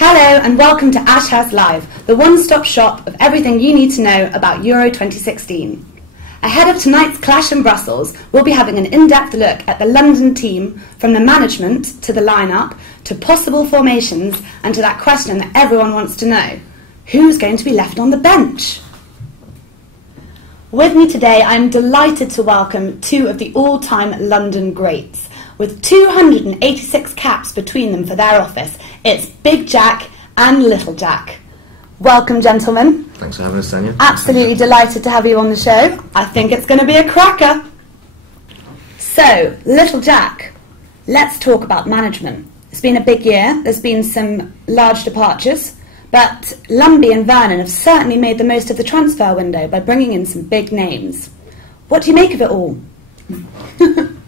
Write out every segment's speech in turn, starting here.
Hello and welcome to Ash House Live, the one-stop shop of everything you need to know about Euro 2016. Ahead of tonight's clash in Brussels, we'll be having an in-depth look at the London team, from the management to the line-up, to possible formations, and to that question that everyone wants to know: who's going to be left on the bench? With me today, I'm delighted to welcome two of the all-time London greats. With 286 caps between them for their office, it's Big Jack and Little Jack. Welcome, gentlemen. Thanks for having us, Tanya. Absolutely delighted to have you on the show. I think it's going to be a cracker. So, Little Jack, let's talk about management. It's been a big year. There's been some large departures, but Lumbey and Vernon have certainly made the most of the transfer window by bringing in some big names. What do you make of it all?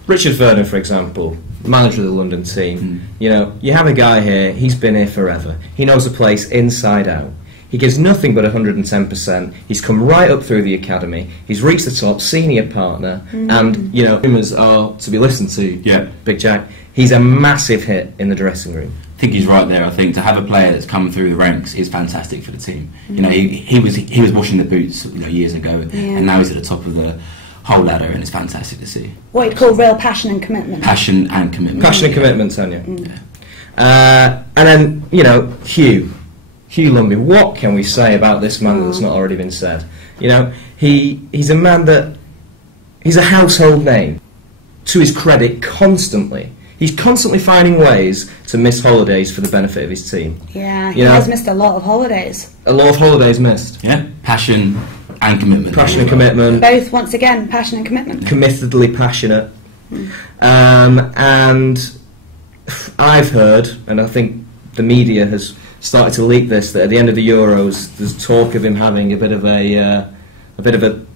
Richard Vernon, for example, manager of the London team. You know, you have a guy here, he's been here forever. He knows the place inside out. He gives nothing but 110%. He's come right up through the academy. He's reached the top, senior partner, and, you know, rumours are to be listened to. Yeah. Big Jack. He's a massive hit in the dressing room. I think he's right there. I think to have a player that's come through the ranks is fantastic for the team. You know, he was washing the boots, you know, years ago, and now he's at the top of the whole ladder, and it's fantastic to see. What you'd call real passion and commitment. Passion and commitment. Passion and commitment, Tanya. And then, you know, Hugh Lumbey. What can we say about this man that's not already been said? You know, he's a man that, he's a household name. To his credit, he's constantly finding ways to miss holidays for the benefit of his team. Yeah, he has missed a lot of holidays. A lot of holidays missed. Yeah, passion and commitment. Passion and commitment. Both, once again, passion and commitment. Committedly passionate. And I've heard, and I think the media has started to leak this, that at the end of the Euros, there's talk of him having a bit of a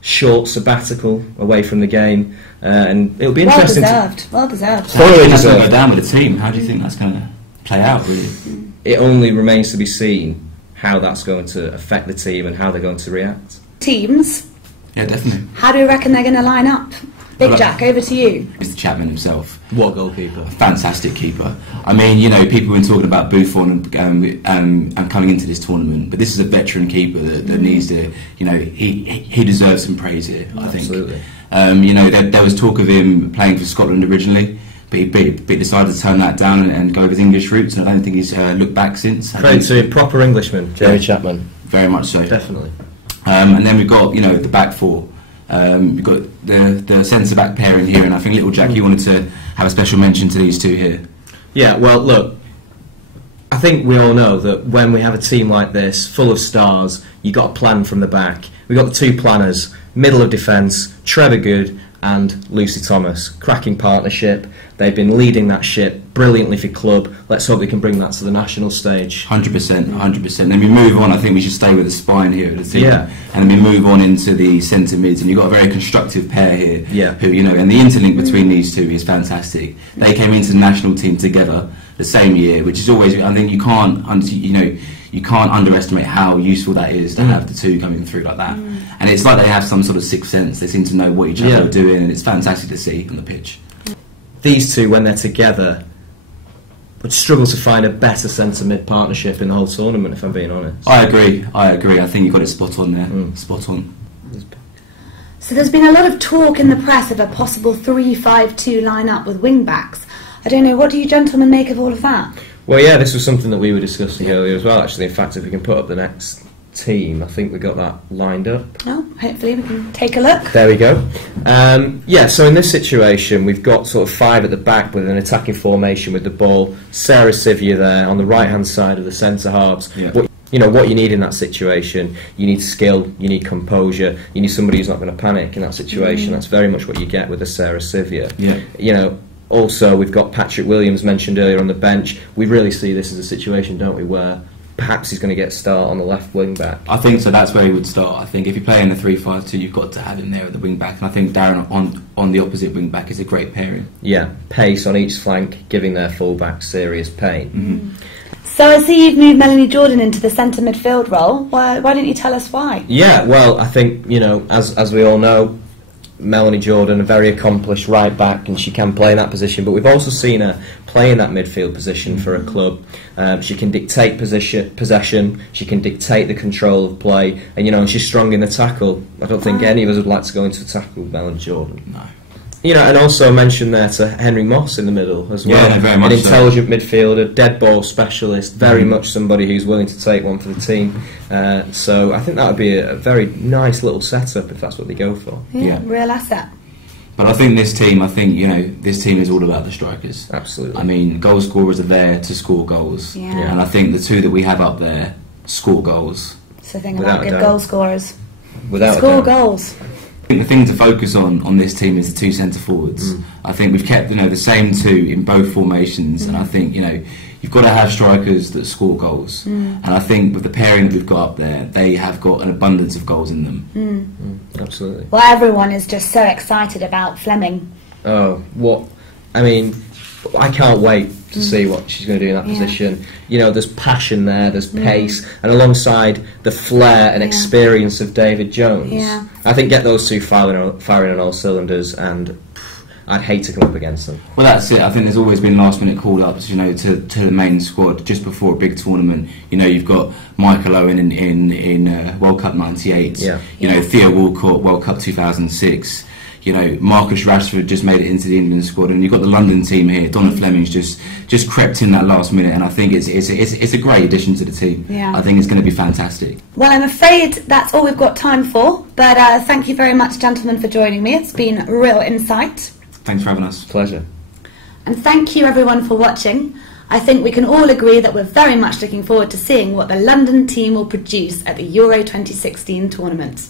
short sabbatical away from the game, and it'll be interesting. Well deserved. Thoroughly That's going to deserved. go down with the team. How do you think that's going to play out, really? It only remains to be seen how that's going to affect the team and how they're going to react. Teams, Yeah, definitely. how do you reckon they're going to line up? Big Well, Jack, over to you. Mr. Chapman himself. What goalkeeper? Fantastic keeper. I mean, you know, people have been talking about Buffon and coming into this tournament, but this is a veteran keeper that needs to, you know, he deserves some praise here, I think. Absolutely. You know, there was talk of him playing for Scotland originally, but he decided to turn that down and go with his English roots, and I don't think he's looked back since. Credit to a proper Englishman, Jerry Chapman. Very much so. Definitely. And then we've got, you know, the back four. We've got the centre-back pairing here, and I think Little Jack, you wanted to have a special mention to these two here. Yeah, well, look, I think we all know that when we have a team like this, full of stars, you've got a plan from the back. We've got the two planners, middle of defence, Trevor Good and Lucy Thomas. Cracking partnership. They've been leading that ship brilliantly for club. Let's hope they can bring that to the national stage. 100%, 100%. Then we move on. I think we should stay with the spine here of the team. Yeah. And then we move on into the centre mids, and you've got a very constructive pair here. Yeah. Who, you know, and the interlink between these two is fantastic. They came into the national team together the same year, which is always, I think you can't underestimate how useful that is to have the two coming through like that. And it's like they have some sort of sixth sense. They seem to know what each other are doing, and it's fantastic to see on the pitch. These two, when they're together, would struggle to find a better centre-mid partnership in the whole tournament, if I'm being honest. I agree. I think you got it spot on there. Spot on. So there's been a lot of talk in the press of a possible 3-5-2 line-up with wing-backs. I don't know, what do you gentlemen make of all of that? Well, yeah, this was something that we were discussing earlier as well, actually. In fact, if we can put up the next team, I think we got that lined up. Oh, hopefully we can take a look. There we go. Yeah, so in this situation, we've got sort of five at the back with an attacking formation with the ball. Sarah Sivia there on the right-hand side of the centre halves. Yeah. What you need in that situation, you need skill, you need composure, you need somebody who's not going to panic in that situation. That's very much what you get with a Sarah Sivia. Yeah. You know, also we've got Patrick Williams mentioned earlier on the bench. We really see this as a situation, don't we, where perhaps he's going to get a start on the left wing back. I think so. That's where he would start. I think if you're playing the 3-5-2, you've got to have him there at the wing back, and I think Darren on the opposite wing back is a great pairing. Yeah, pace on each flank, giving their full back serious pain. So I see you've moved Melanie Jordan into the centre midfield role. Why don't you tell us why? Yeah, well, I think, you know, as we all know, Melanie Jordan, a very accomplished right back, and she can play in that position. But we've also seen her play in that midfield position for a club. She can dictate possession. She can dictate the control of play, and she's strong in the tackle. I don't think any of us would like to go into a tackle with Melanie Jordan. No. And also mention there to Henry Moss in the middle as well. Yeah, very much an intelligent midfielder, dead ball specialist, very much somebody who's willing to take one for the team. So I think that would be a very nice little setup if that's what they go for. Yeah, real asset. But I think this team, this team is all about the strikers. Absolutely. I mean, goal scorers are there to score goals. Yeah. And I think the two that we have up there score goals. It's the thing Without about a good doubt. goal scorers. Without Score a doubt. goals. I think the thing to focus on this team is the two centre forwards. I think we've kept the same two in both formations, and I think you've got to have strikers that score goals. And I think with the pairing that we've got up there, they have got an abundance of goals in them. Absolutely. Well, everyone is just so excited about Fleming. Oh, what? I mean, I can't wait to see what she's going to do in that position. There's passion there, there's pace, and alongside the flair and experience of David Jones. Yeah. I think get those two firing on all cylinders, and I'd hate to come up against them. Well, that's it. I think there's always been last-minute call-ups, to the main squad just before a big tournament. You've got Michael Owen in World Cup '98. Yeah. Theo Walcott, World Cup 2006. Marcus Rashford just made it into the England squad, and you've got the London team here. Donna Fleming's just crept in that last minute, and I think it's a great addition to the team. Yeah. I think it's going to be fantastic. Well, I'm afraid that's all we've got time for, but thank you very much, gentlemen, for joining me. It's been a real insight. Thanks for having us. Pleasure. And thank you, everyone, for watching. I think we can all agree that we're very much looking forward to seeing what the London team will produce at the Euro 2016 tournament.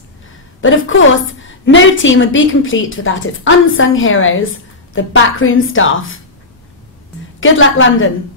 But of course, no team would be complete without its unsung heroes, the backroom staff. Good luck, London.